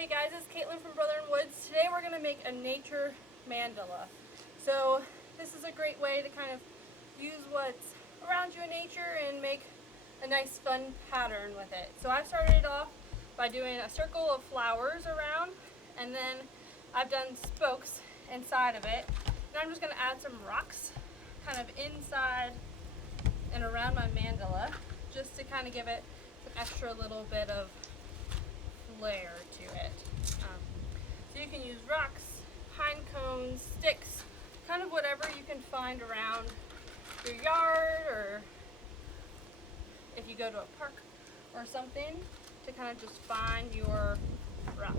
Hey guys, it's Caitlin from Brother in Woods. Today we're going to make a nature mandala. So this is a great way to kind of use what's around you in nature and make a nice fun pattern with it. So I started off by doing a circle of flowers around, and then I've done spokes inside of it. And I'm just going to add some rocks kind of inside and around my mandala just to kind of give it an extra little bit of flair to it. So you can use rocks, pine cones, sticks, kind of whatever you can find around your yard, or if you go to a park or something, to kind of just find your rock.